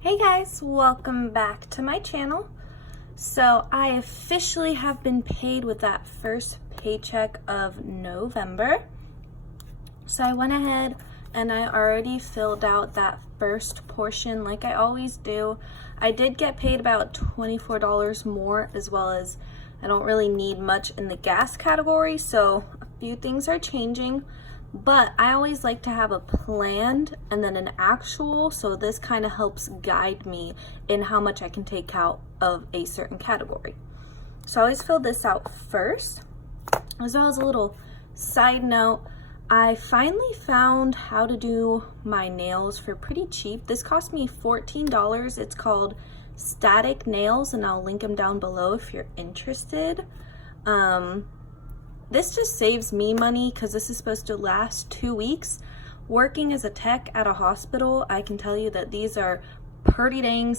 Hey guys, welcome back to my channel. So I officially have been paid with that first paycheck of November. So I went ahead and I already filled out that first portion like I always do. I did get paid about $24 more, as well as I don't really need much in the gas category, so a few things are changing. But I always like to have a planned and then an actual, so this kind of helps guide me in how much I can take out of a certain category. So I always fill this out first. As well as a little side note, I finally found how to do my nails for pretty cheap. This cost me $14. It's called Static Nails, and I'll link them down below if you're interested. This just saves me money because this is supposed to last 2 weeks. Working as a tech at a hospital, I can tell you that these are pretty dang...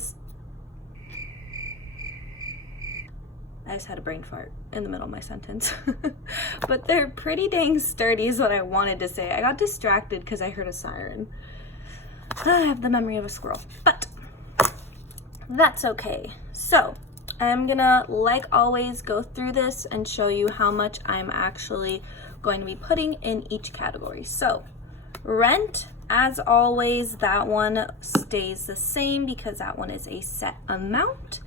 I just had a brain fart in the middle of my sentence. But they're pretty dang sturdy is what I wanted to say. I got distracted because I heard a siren. I have the memory of a squirrel, but that's okay. So I'm gonna, like always, go through this and show you how much I'm actually going to be putting in each category. So rent, as always, that one stays the same because that one is a set amount.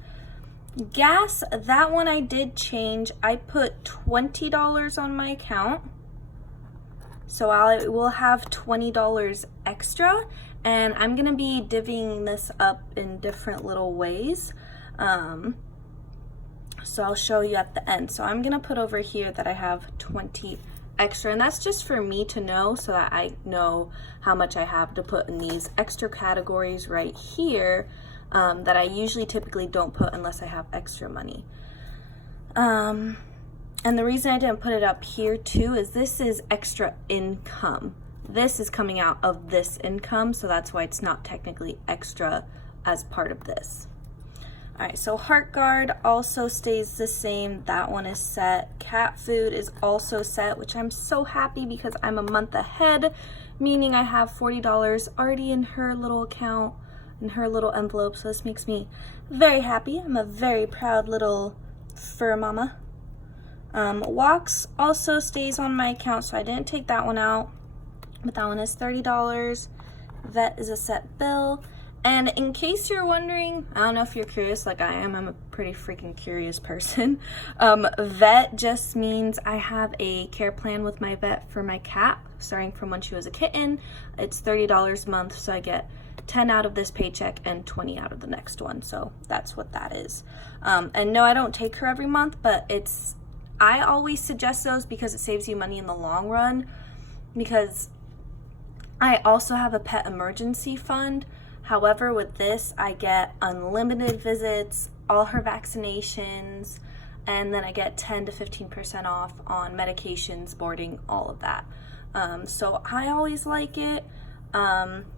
Gas, that one I did change. I put $20 on my account, so I will have $20 extra, and I'm gonna be divvying this up in different little ways. So I'll show you at the end. So I'm gonna put over here that I have 20 extra, and that's just for me to know so that I know how much I have to put in these extra categories right here that I usually typically don't put unless I have extra money. And the reason I didn't put it up here too is this is extra income. This is coming out of this income, so that's why it's not technically extra as part of this. All right, so Heart Guard also stays the same. That one is set. Cat food is also set, which I'm so happy because I'm a month ahead, meaning I have $40 already in her little account, in her little envelope, so this makes me very happy. I'm a very proud little fur mama. Walks also stays on my account, so I didn't take that one out, but that one is $30. Vet is a set bill. And in case you're wondering, I don't know if you're curious like I am, I'm a pretty freaking curious person. Vet just means I have a care plan with my vet for my cat, starting from when she was a kitten. It's $30 a month, so I get 10 out of this paycheck and 20 out of the next one. So that's what that is. And no, I don't take her every month, but I always suggest those because it saves you money in the long run, because I also have a pet emergency fund. However, with this, I get unlimited visits, all her vaccinations, and then I get 10 to 15% off on medications, boarding, all of that. So I always like it,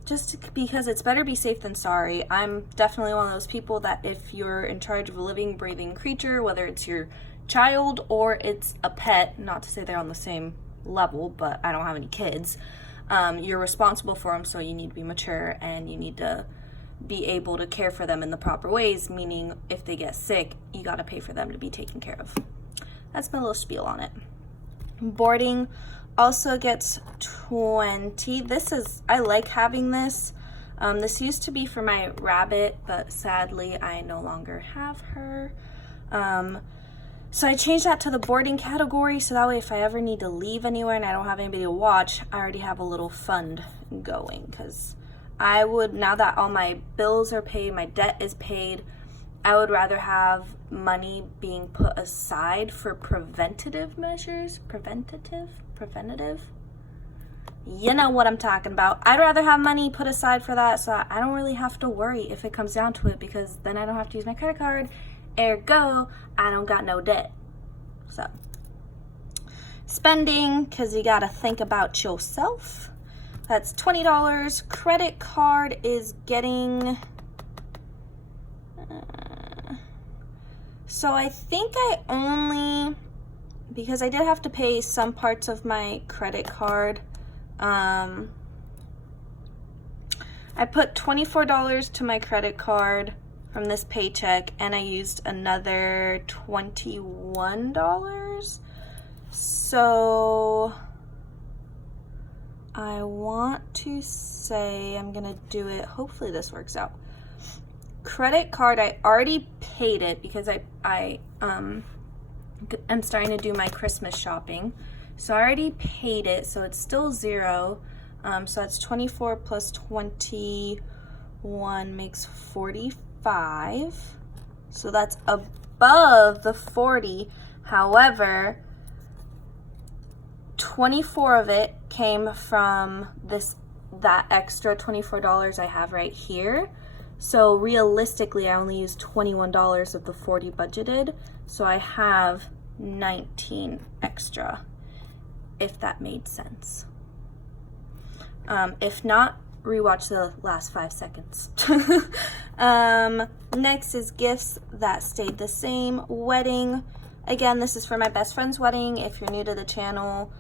just because it's better be safe than sorry. I'm definitely one of those people that if you're in charge of a living, breathing creature, whether it's your child or it's a pet, not to say they're on the same level, but I don't have any kids, you're responsible for them, so you need to be mature and you need to be able to care for them in the proper ways, meaning if they get sick, you got to pay for them to be taken care of. That's my little spiel on it. Boarding also gets 20. I like having this. This used to be for my rabbit, but sadly I no longer have her. So I changed that to the boarding category, so that way if I ever need to leave anywhere and I don't have anybody to watch, I already have a little fund going, because I would, now that all my bills are paid, my debt is paid, I would rather have money being put aside for preventative measures. Preventative? You know what I'm talking about. I'd rather have money put aside for that, so I don't really have to worry if it comes down to it, because then I don't have to use my credit card. Ergo, I don't got no debt. So, spending, because you gotta think about yourself. That's $20. Credit card is getting... so I think I only... because I did have to pay some parts of my credit card. I put $24 to my credit card from this paycheck, and I used another $21. So I want to say I'm gonna do it, hopefully this works out. Credit card, I already paid it because I'm starting to do my Christmas shopping. So I already paid it, so it's still $0. So that's 24 plus 21 makes 45. So that's above the 40. However, 24 of it came from that extra $24 I have right here. So realistically, I only used $21 of the 40 budgeted. So I have 19 extra, if that made sense. If not, rewatch the last 5 seconds. Next is gifts that stayed the same. Wedding. Again, this is for my best friend's wedding. If you're new to the channel,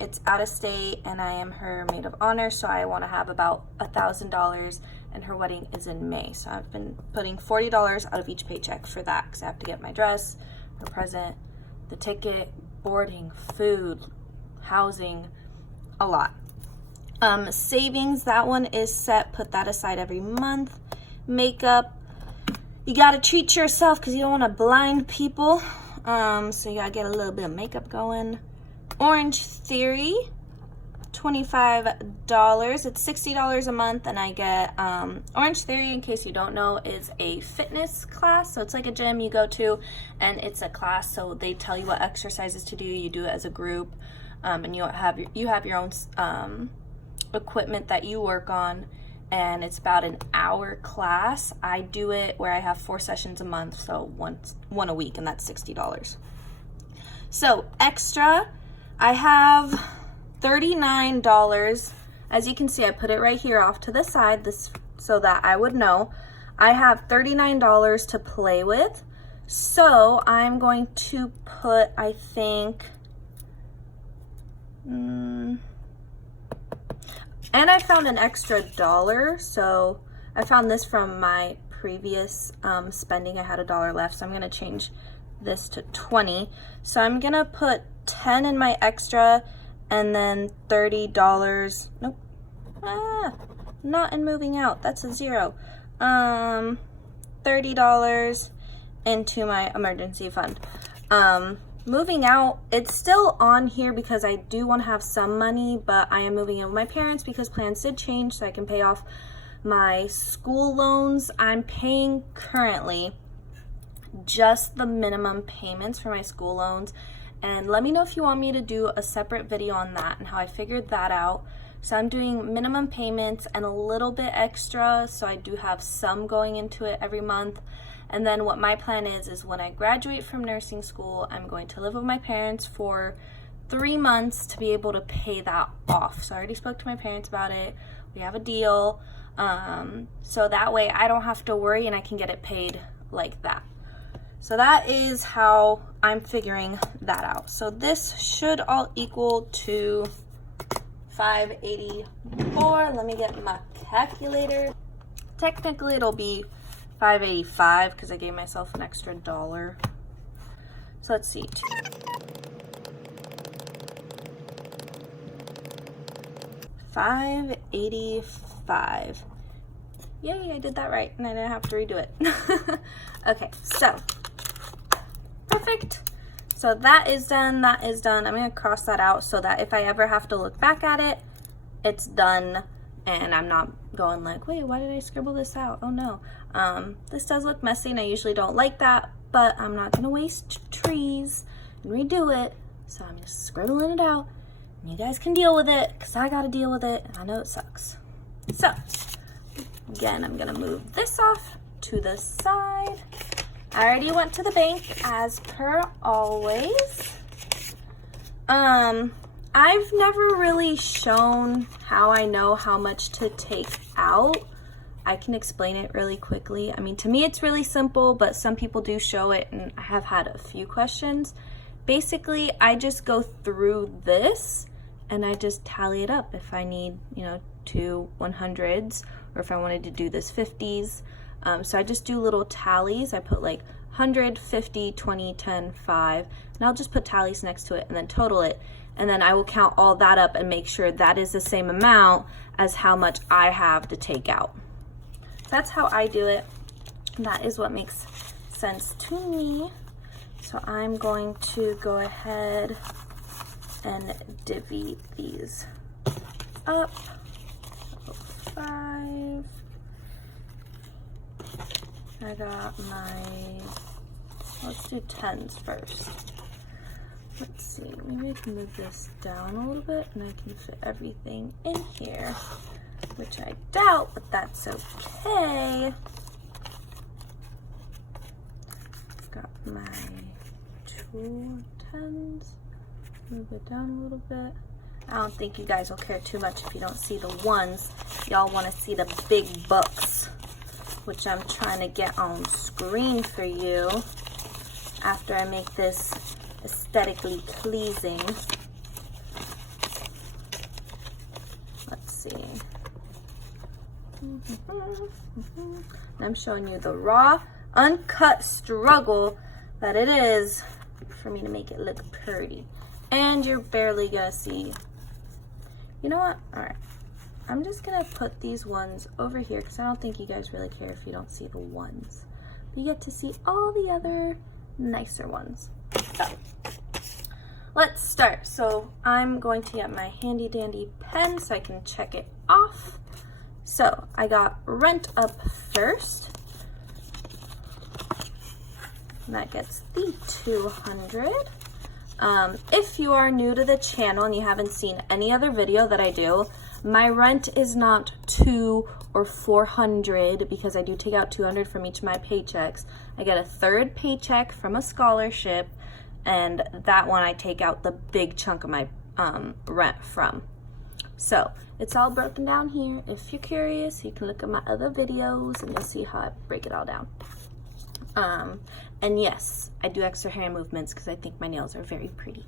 it's out of state and I am her maid of honor, so I want to have about $1,000, and her wedding is in May. So I've been putting $40 out of each paycheck for that because I have to get my dress, her present, the ticket, boarding, food, housing, a lot. Savings, that one is set, put that aside every month. Makeup, you gotta treat yourself because you don't want to blind people, so you gotta get a little bit of makeup going. Orange Theory, $25. It's $60 a month, and I get Orange Theory, in case you don't know, is a fitness class. So it's like a gym you go to, and it's a class, so they tell you what exercises to do. You do it as a group, and you have your own equipment that you work on, and it's about an hour class. I do it where I have 4 sessions a month, so one a week, and that's $60. So extra, I have $39. As you can see, I put it right here off to the side, this so that I would know. I have $39 to play with, so I'm going to put, I think, and I found an extra $1, so I found this from my previous spending. I had $1 left, so I'm gonna change this to 20. So I'm gonna put 10 in my extra, and then $30, nope, not in moving out, that's a 0. $30 into my emergency fund. Moving out, it's still on here because I do want to have some money, but I am moving in with my parents because plans did change, so I can pay off my school loans. I'm paying currently just the minimum payments for my school loans, and let me know if you want me to do a separate video on that and how I figured that out. So I'm doing minimum payments and a little bit extra, so I do have some going into it every month. And then what my plan is when I graduate from nursing school, I'm going to live with my parents for 3 months to be able to pay that off. So I already spoke to my parents about it. We have a deal. So that way I don't have to worry and I can get it paid like that. So that is how I'm figuring that out. So this should all equal to $584. Let me get my calculator. Technically it'll be $585 because I gave myself an extra $1. So let's see. $585. Yay, I did that right, and I didn't have to redo it. Okay, so perfect. So that is done, that is done. I'm gonna cross that out so that if I ever have to look back at it, it's done and I'm not going like, wait, why did I scribble this out? Oh no. This does look messy and I usually don't like that, but I'm not gonna waste trees and redo it. So I'm just scribbling it out and you guys can deal with it because I gotta deal with it and I know it sucks. So again, I'm gonna move this off to the side. I already went to the bank as per always. I've never really shown how I know how much to take out. I can explain it really quickly. I mean, to me it's really simple, but some people do show it and I have had a few questions. Basically, I just go through this and I just tally it up. If I need, 2 100s or if I wanted to do this 50s. So I just do little tallies. I put like 100, 50, 20, 10, 5, and I'll just put tallies next to it and then total it. And then I will count all that up and make sure that is the same amount as how much I have to take out. So that's how I do it. That is what makes sense to me. So I'm going to go ahead and divvy these up. So 5. I got my, let's do 10s first. Let's see, maybe I can move this down a little bit and I can fit everything in here, which I doubt, but that's okay. I've got my 2 10s, move it down a little bit. I don't think you guys will care too much if you don't see the ones. Y'all want to see the big bucks, which I'm trying to get on screen for you after I make this aesthetically pleasing. Let's see. And I'm showing you the raw, uncut struggle that it is for me to make it look pretty. And you're barely gonna see. You know what? All right. I'm just gonna put these ones over here because I don't think you guys really care if you don't see the ones. But you get to see all the other nicer ones. So let's start. So I'm going to get my handy dandy pen so I can check it off. So I got rent up first. And that gets the 200. If you are new to the channel and you haven't seen any other video that I do, my rent is not 200 or 400 because I do take out 200 from each of my paychecks. I get a third paycheck from a scholarship, and that one I take out the big chunk of my rent from. So it's all broken down here. If you're curious, you can look at my other videos and you'll see how I break it all down. And yes, I do extra hair movements because I think my nails are very pretty.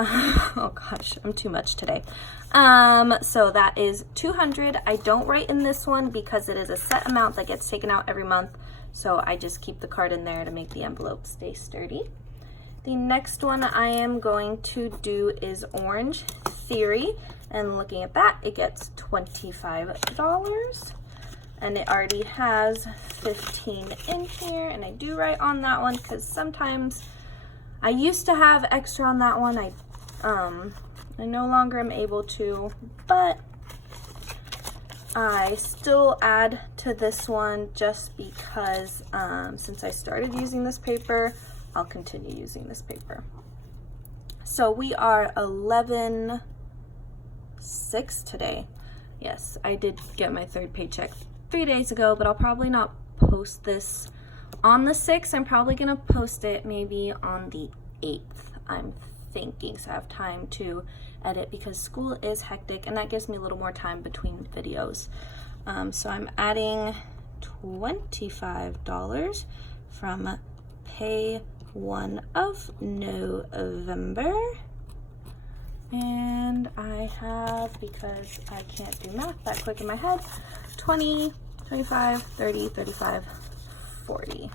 Oh gosh, I'm too much today. So that is 200. I don't write in this one because it is a set amount that gets taken out every month. So I just keep the card in there to make the envelope stay sturdy. The next one I am going to do is Orange Theory. And looking at that, it gets $25. And it already has 15 in here. And I do write on that one because sometimes I used to have extra on that one. I no longer am able to, but I still add to this one just because since I started using this paper, I'll continue using this paper. So we are 11/6 today. Yes, I did get my third paycheck 3 days ago, but I'll probably not post this on the 6th. I'm probably gonna post it maybe on the 8th, I'm thinking, so I have time to edit because school is hectic and that gives me a little more time between videos. So I'm adding $25 from pay 1 of November. And I have, because I can't do math that quick in my head, 20, 25, 30, 35, 40.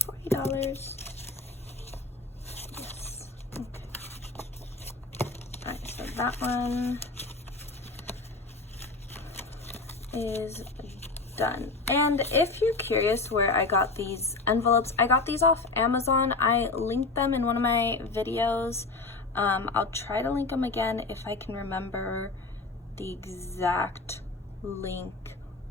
$40. Yes. Okay. Alright, so that one is done. And if you're curious where I got these envelopes, I got these off Amazon. I linked them in one of my videos. I'll try to link them again if I can remember the exact link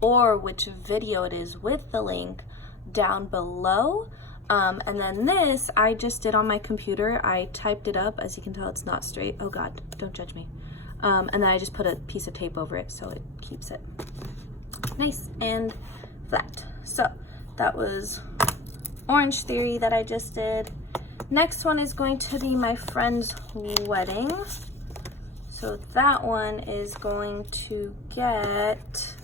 or which video it is with the link down below. And then this I just did on my computer. I typed it up. As you can tell, it's not straight. Oh God, don't judge me. And then I just put a piece of tape over it so it keeps it nice and flat. So that was Orange Theory that I just did. Next one is going to be my friend's wedding. So that one is going to get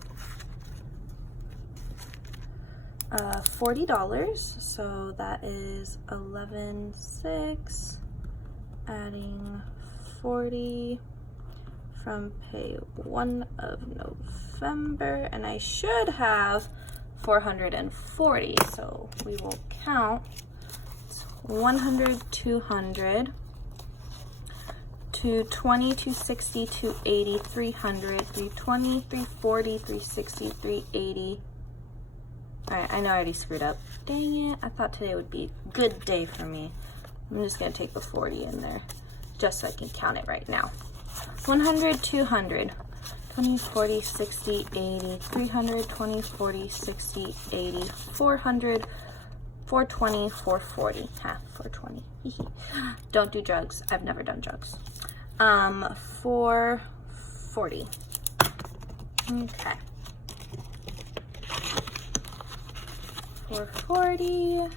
$40. So that is 11/6, adding 40, from pay 1 of November, and I should have 440, so we will count. It's 100, 200, 220, 260, 280, 300, 320, 340, 360, 380. All right, I know I already screwed up. Dang it, I thought today would be a good day for me. I'm just gonna take the 40 in there just so I can count it right now. 100, 200, 20, 40, 60, 80, 300, 20, 40, 60, 80, 400, 420, 440. Ha, 420. Don't do drugs. I've never done drugs. 440. Okay. 440.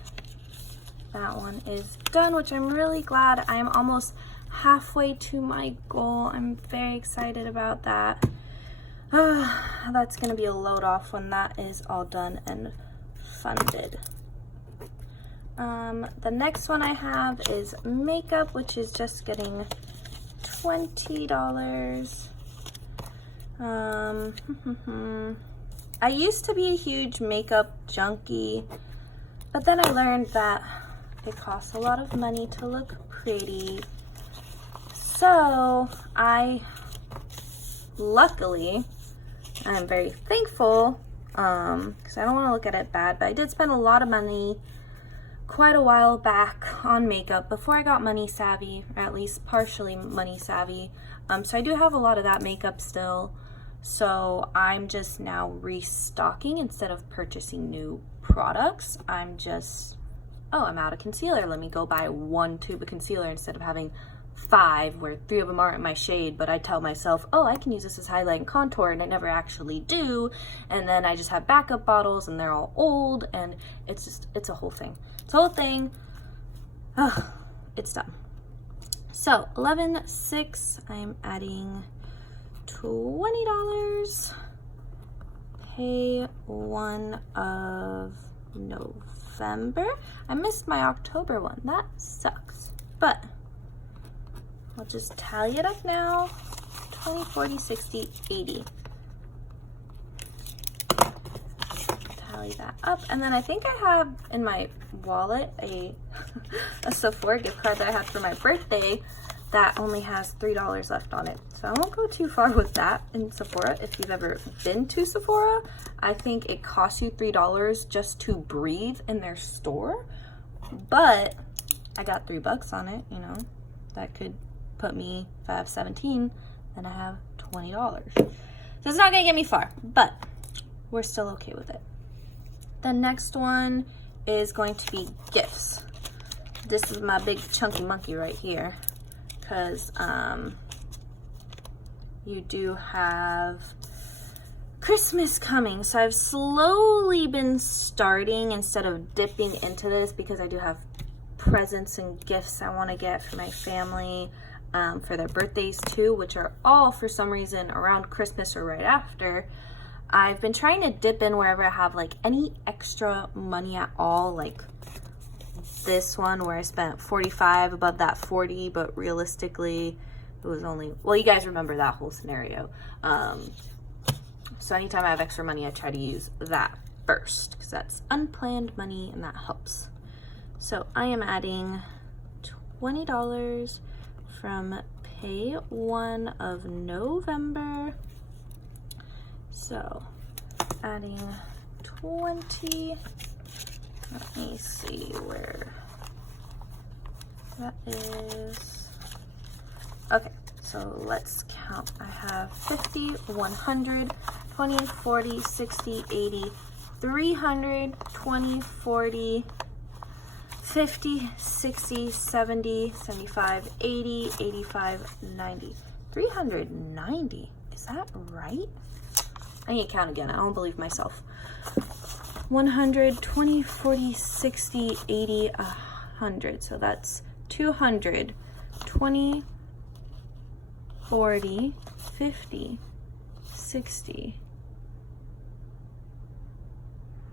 That one is done, which I'm really glad. I'm almost halfway to my goal. I'm very excited about that. That's gonna be a load off when that is all done and funded. The next one I have is makeup, which is just getting $20. I used to be a huge makeup junkie, but then I learned that it costs a lot of money to look pretty. So luckily, I'm very thankful, because I don't want to look at it bad, but I did spend a lot of money quite a while back on makeup before I got money savvy, or at least partially money savvy. So I do have a lot of that makeup still. So I'm just now restocking instead of purchasing new products. I'm just, oh, I'm out of concealer. Let me go buy 1 tube of concealer instead of having 5, where 3 of them aren't my shade, but I tell myself, oh, I can use this as highlight and contour, and I never actually do. And then I just have backup bottles and they're all old, and it's a whole thing. It's a whole thing. Oh, it's done. So 11/6, I'm adding $20. Pay 1 of November. I missed my October one. That sucks. But I'll just tally it up now. 20, 40, 60, 80. Tally that up. And then I think I have in my wallet a Sephora gift card that I had for my birthday that only has $3 left on it. So I won't go too far with that in Sephora. If you've ever been to Sephora, I think it costs you $3 just to breathe in their store. But I got $3 on it, you know. That could put me, if I have 17, then I have $20. So it's not gonna get me far, but we're still okay with it. The next one is going to be gifts. This is my big chunky monkey right here, because you do have Christmas coming. So I've slowly been starting instead of dipping into this, because I do have presents and gifts I want to get for my family, for their birthdays too, which are all for some reason around Christmas or right after. I've been trying to dip in wherever I have like any extra money at all, like this one where I spent 45 above that 40, but realistically it was only, well, you guys remember that whole scenario. So anytime I have extra money, I try to use that first, because that's unplanned money and that helps. So I am adding $20 from pay 1 of November. So adding 20. Let me see where that is. Okay, so let's count. I have 50, 100, 20, 40, 60, 80, 300, 20, 40, 50, 60, 70, 75, 80, 85, 90. 390. Is that right? I need to count again. I don't believe myself. 100, 20, 40, 60, 80, 100. So that's 200, 20, 40, 50, 60,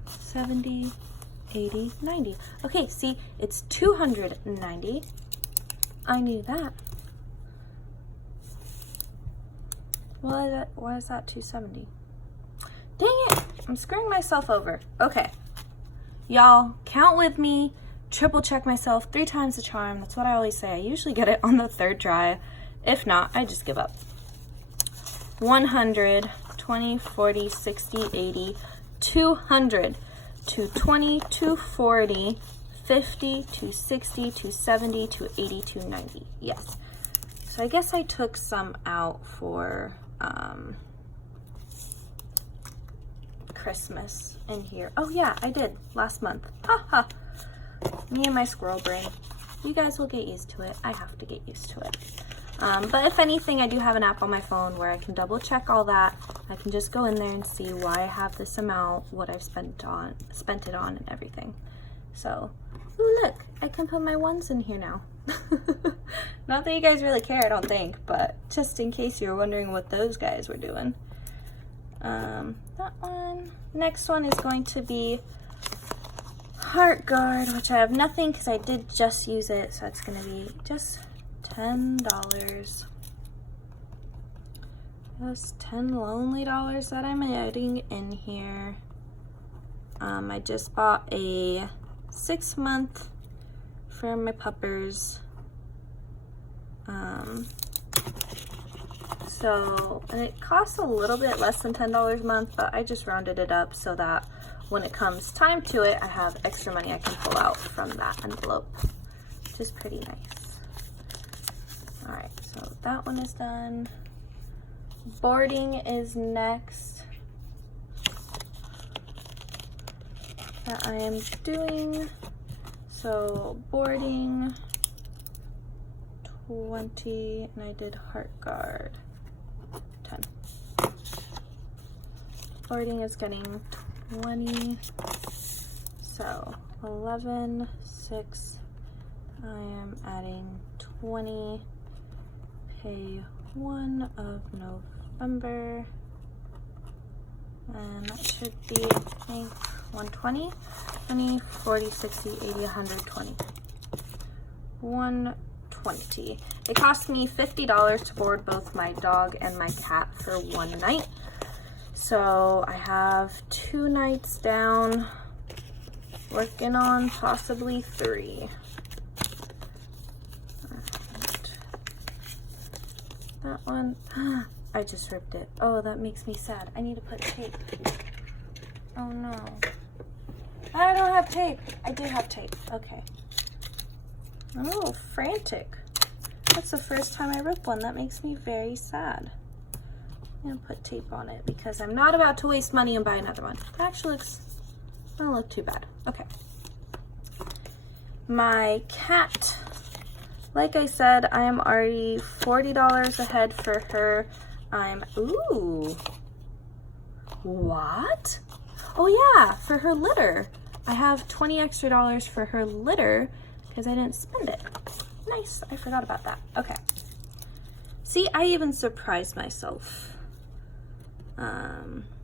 70, 80, 90. Okay, see, it's 290. I knew that. Why is that 270? Dang it, I'm screwing myself over. Okay, y'all, count with me, triple check myself 3 times the charm. That's what I always say. I usually get it on the 3rd try. If not, I just give up. 100, 20, 40, 60, 80, 200, 220, 240, 50, 260, 270, 280, 290. Yes. So I guess I took some out for Christmas in here. Oh yeah, I did last month. Ha ha. Me and my squirrel brain. You guys will get used to it. I have to get used to it. But if anything, I do have an app on my phone where I can double check all that. I can just go in there and see why I have this amount, what I've spent it on, and everything. So, ooh, look, I can put my ones in here now. Not that you guys really care, I don't think, but just in case you're wondering what those guys were doing. That one. Next one is going to be Heart Guard, which I have nothing because I did just use it, so it's going to be just $10. Just 10 lonely dollars that I'm adding in here. I just bought a 6-month for my puppers. And it costs a little bit less than $10 a month, but I just rounded it up so that when it comes time to it, I have extra money I can pull out from that envelope, which is pretty nice. All right, so that one is done. Boarding is next that I am doing. So boarding 20, and I did Heart Guard 10. Boarding is getting 20, so 11, 6, I am adding 20, pay 1 of November, and that should be, I think, 120, 20, 40, 60, 80, 120. 120. It cost me $50 to board both my dog and my cat for 1 night. So I have 2 nights down, working on possibly 3. Right. That one, I just ripped it. Oh, that makes me sad. I need to put tape. Oh no. I don't have tape. I do have tape. Okay. I'm a little frantic. That's the first time I rip one. That makes me very sad. I'm gonna put tape on it because I'm not about to waste money and buy another one. It actually doesn't look too bad. Okay. My cat, like I said, I am already $40 ahead for her. Ooh. What? Oh yeah, for her litter. I have $20 extra for her litter because I didn't spend it. Nice, I forgot about that. Okay. See, I even surprised myself.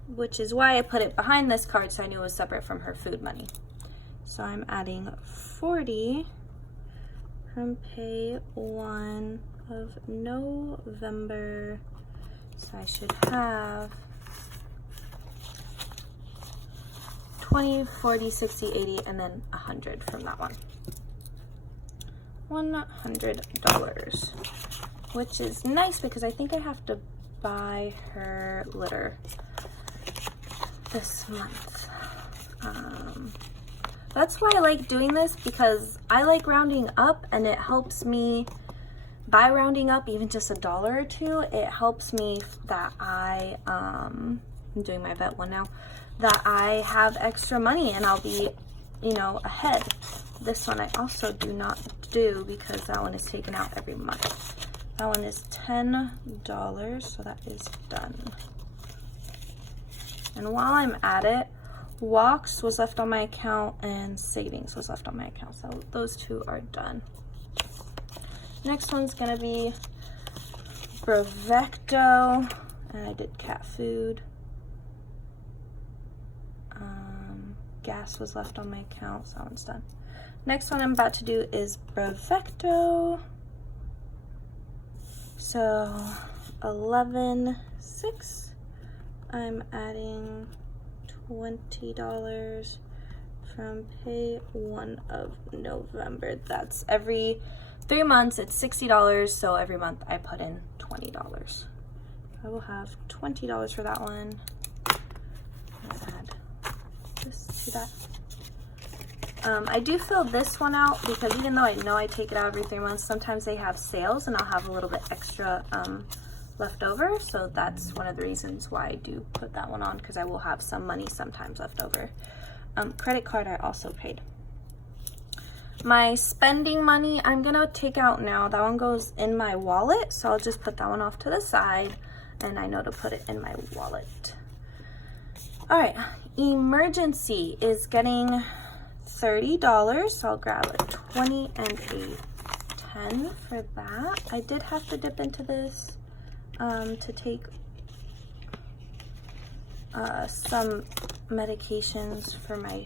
Which is why I put it behind this card so I knew it was separate from her food money. So I'm adding 40 from pay 1 of November. So I should have 20, 40, 60, 80, and then 100 from that one. $100, which is nice because I think I have to buy her litter this month. That's why I like doing this, because I like rounding up, and it helps me by rounding up even just $1 or $2. It helps me that I'm doing my vet one now, that I have extra money and I'll be, ahead. This one I also do not do because that one is taken out every month. That one is $10, so that is done. And while I'm at it, walks was left on my account and savings was left on my account, so those 2 are done. Next one's gonna be Bravecto, and I did cat food. Gas was left on my account, so that one's done. Next one I'm about to do is Bravecto. So 11.6. I'm adding $20 from pay 1 of November. That's every 3 months, it's $60, so every month I put in $20. I will have $20 for that one. I'll add this to that. I do fill this one out because even though I know I take it out every 3 months, sometimes they have sales and I'll have a little bit extra left over. So that's one of the reasons why I do put that one on, because I will have some money sometimes left over. Credit card I also paid. My spending money I'm gonna take out now. That one goes in my wallet, so I'll just put that one off to the side, and I know to put it in my wallet. All right, emergency is getting $30, so I'll grab a 20 and a 10 for that. I did have to dip into this to take some medications for my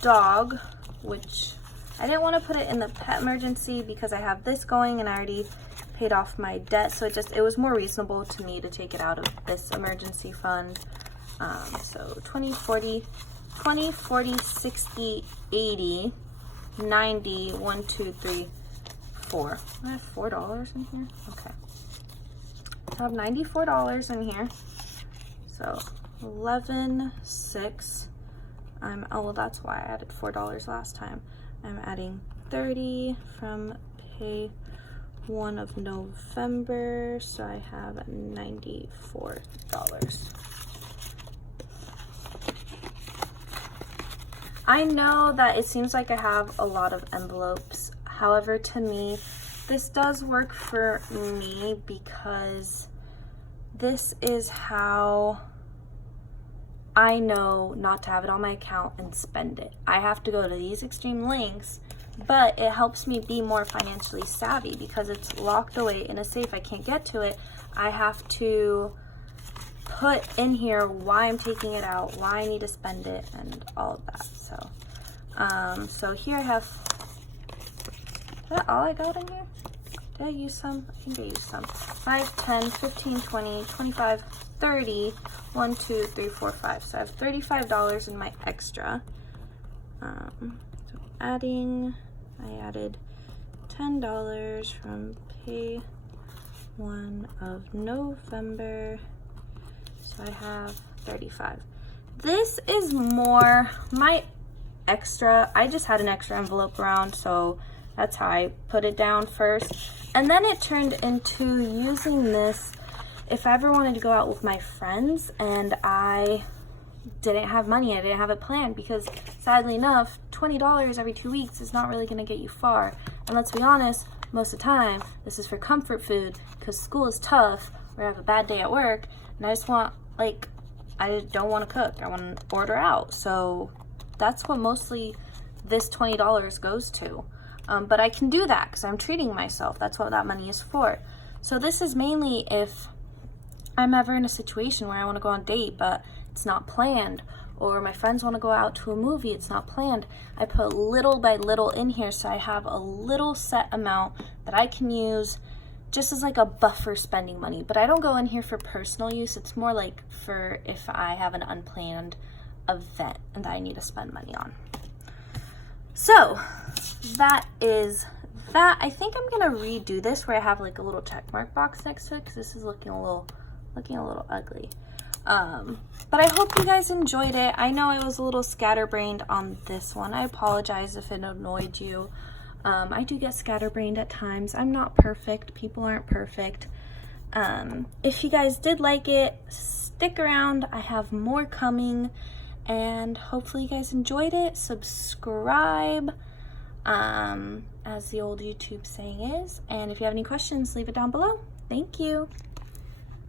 dog, which I didn't want to put it in the pet emergency because I have this going and I already paid off my debt, so it was more reasonable to me to take it out of this emergency fund. So 20, 40, 60, 80, 90, 1, 2, 3, 4. I have $4 in here. Okay, I have $94 in here. So 11.6. Oh well, that's why I added $4 last time. I'm adding 30 from pay 1 of November, so I have $94. I know that it seems like I have a lot of envelopes. However, to me, this does work for me because this is how I know not to have it on my account and spend it. I have to go to these extreme lengths, but it helps me be more financially savvy because it's locked away in a safe. I can't get to it. I have to put in here why I'm taking it out, why I need to spend it, and all of that. So here I have, is that all I got in here? Did I use some? I think I used some. 5, 10, 15, 20, 25, 30, 1, 2, 3, 4, 5. So I have $35 in my extra. So I added $10 from pay 1 of November. So I have 35. This is more my extra. I just had an extra envelope around, so that's how I put it down first. And then it turned into using this if I ever wanted to go out with my friends and I didn't have money, I didn't have it planned, because sadly enough, $20 every 2 weeks is not really going to get you far. And let's be honest, most of the time, this is for comfort food because school is tough or I have a bad day at work and I just want, like, I don't want to cook. I want to order out. So that's what mostly this $20 goes to. But I can do that because I'm treating myself. That's what that money is for. So this is mainly if I'm ever in a situation where I want to go on a date, but it's not planned, or my friends want to go out to a movie, it's not planned. I put little by little in here so I have a little set amount that I can use just as like a buffer spending money. But I don't go in here for personal use. It's more like for if I have an unplanned event and that I need to spend money on. So that is that. I think I'm gonna redo this where I have like a little check mark box next to it because this is looking a little ugly. But I hope you guys enjoyed it. I know I was a little scatterbrained on this one. I apologize if it annoyed you. I do get scatterbrained at times. I'm not perfect. People aren't perfect. If you guys did like it, stick around. I have more coming, and hopefully you guys enjoyed it. Subscribe, as the old YouTube saying is. And if you have any questions, leave it down below. Thank you.